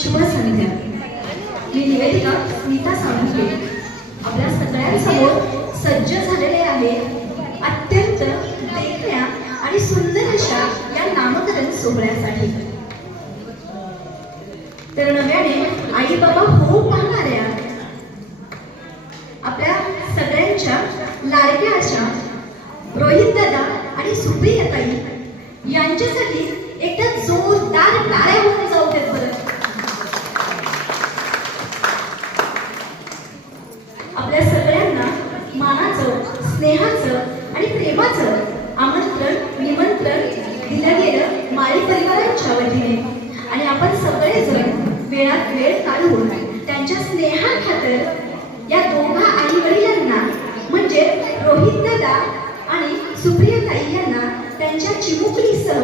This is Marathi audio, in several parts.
शुभ संध्या. मी निवेदिका स्मिता सावंते आपल्या सगळ्यांसमोर सज्ज झालेले आहे. अत्यंत देखण्या आणि सुंदर अशा या नामकरण सोहळ्यासाठी. तर नव्याने आई बाबा हो पाहणाऱ्या आपल्या सगळ्यांच्या लाडक्या अशा रोहित दादा आणि सुप्रियताई यांच्यासाठी एकदा जोरदार टाळ्या होऊन जाऊ देत परत आपल्या सगळ्यांना मानाचं स्नेहाचं आणि प्रेमाचं आमंत्रण निमंत्रण दिलं गेलं माळी परिवारांच्या वतीने. आणि आपण सगळेजण वेळात वेळ काढून त्यांच्या स्नेहाखातर या दोघा आई वडिलांना म्हणजे रोहित दादा आणि सुप्रियताई यांना त्यांच्या चिमुकलीसह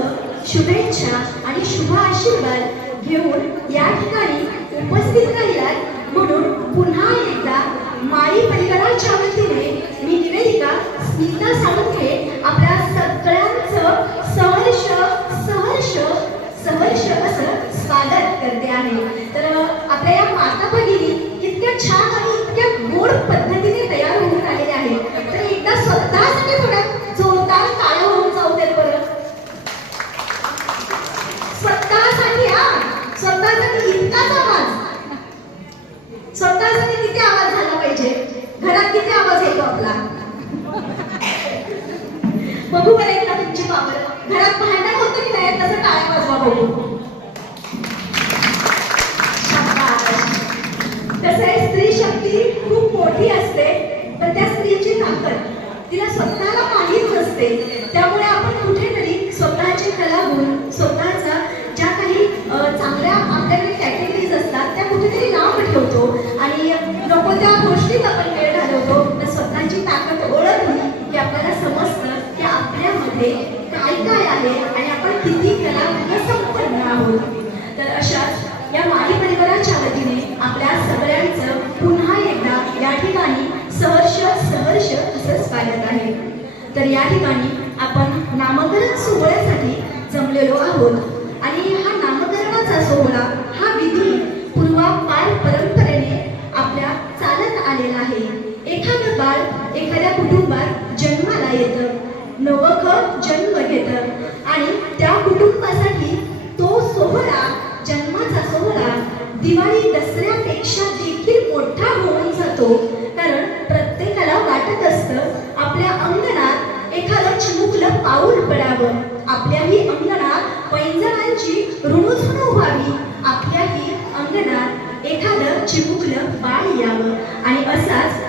शुभेच्छा आणि शुभ आशीर्वाद घेऊन या ठिकाणी उपस्थित राहिलात म्हणून पुन्हा एकदा माळी परिवाराच्या वतीने मी निवेदिका स्मिता साळुंखे आपल्या सगळ्यांचं सहर्ष सहर्ष सहर्ष असं स्वागत करते आहे तर आपल्या या माता भगिनी इतक्या छान आणि इतक्या गोड पद्धतीने तयार होऊन आलेल्या आहेत तर एकदा स्वतःसाठी थोड्या जोरदार काळ होऊन जाऊ देत बरं स्वतःसाठी हा स्वतःसाठी इतकाच आवाज स्वतःसाठी किती आवाज झाला पाहिजे घरात किती आवाज येतो आपला बघू बरं एकदा तुमची पावर. घरात भांडण होतं की नाही तसं टाळ्या वाजवा बघू. तसं आहे स्त्री शक्ती खूप मोठी असते पण त्या स्त्रीची ताकद तिला स्वतःला माहीत नसते. आपल्यामध्ये काय काय आहे आणि आपण किती कला संपन्न आहोत. तर अशाच या माळी परिवाराच्या वतीने आपल्या सगळ्यांचं पुन्हा एकदा या ठिकाणी सहर्ष सहर्ष असं स्वागत आहे. तर या ठिकाणी आपण नामकरण सोहळ्यासाठी जमलेलो आहोत. आणि हा नामकरणाचा सोहळा हा विधी पूर्वापार परंपरेने आपल्या चालत आलेला आहे. एखादं बाळ एखाद्या कुटुंबात जन्माला येतं. नवख जन्म घेतं. आणि त्या कुटुंबासाठी तो सोहळा जन्माचा सोहळा दिवाळी दसऱ्यापेक्षा देखील मोठा होऊन जातो. कारण प्रत्येकाला वाटत असतं आपल्या अंगणात एखादं चिमुकलं पाऊल पडावं. आपल्याही अंगणात पैंजणांची रुणुझुणू व्हावी. आपल्याही अंगणात एखादं चिमुकलं बाळ यावं. आणि असाच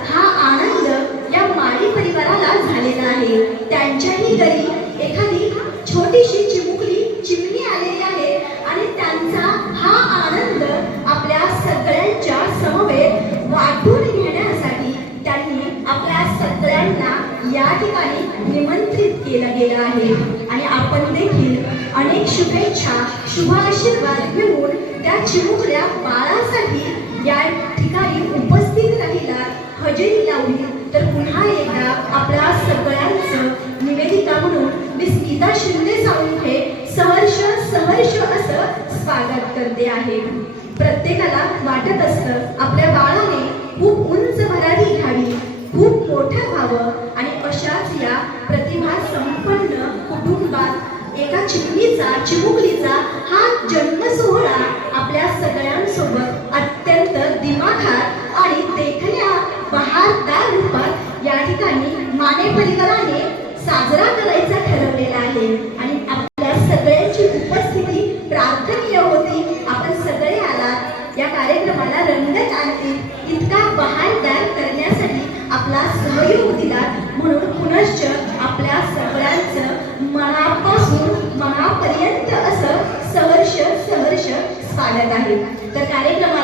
परिवाराला आहे. त्यांच्याही घरी एखादी छोटीशी चिमुकली चिमणी आलेली आहे आणि त्यांचा हा आनंद आपल्या सगळ्यांच्या समवेत वाटून घेण्यासाठी त्यांनी आपल्या सगळ्यांना या ठिकाणी निमंत्रित केलं गेलं आहे. आणि आपण देखील अनेक शुभेच्छा शुभ आशीर्वाद घेऊन त्या चिमुकल्या बाळासाठी या ठिकाणी उपस्थित राहिला हजेरी लावली. तर पुन्हा एकदा आपल्या सगळ्यांचं निवेदिता म्हणून मी स्मिता शिंदे साळुंखे सहर्ष सहर्ष असं स्वागत करते आहे. प्रत्येकाला वाटत असतं आपल्या बाळाने खूप उंच भरारी घ्यावी खूप मोठं व्हावं आणि अशाच या प्रतिभा संपन्न कुटुंबात एका चिमणीचा चिमुकलीचा हा जन्म सोहळा आपल्या सगळ्यांसोबत बहारदार रूपात या ठिकाणी माने परिवाराने साजरा करायचा ठरवलेला आहे. आणि आपल्या सगळ्यांची उपस्थिती प्रार्थनीय होती. आपण सगळे आलात. या कार्यक्रमाला रंगत आणतील इतका बहारदार करण्यासाठी आपला सहयोग दिला. म्हणून पुनश्च आपल्या सगळ्यांचं मनापासून मनापर्यंत असं सहर्ष सहर्ष स्वागत आहे. तर कार्यक्रमाला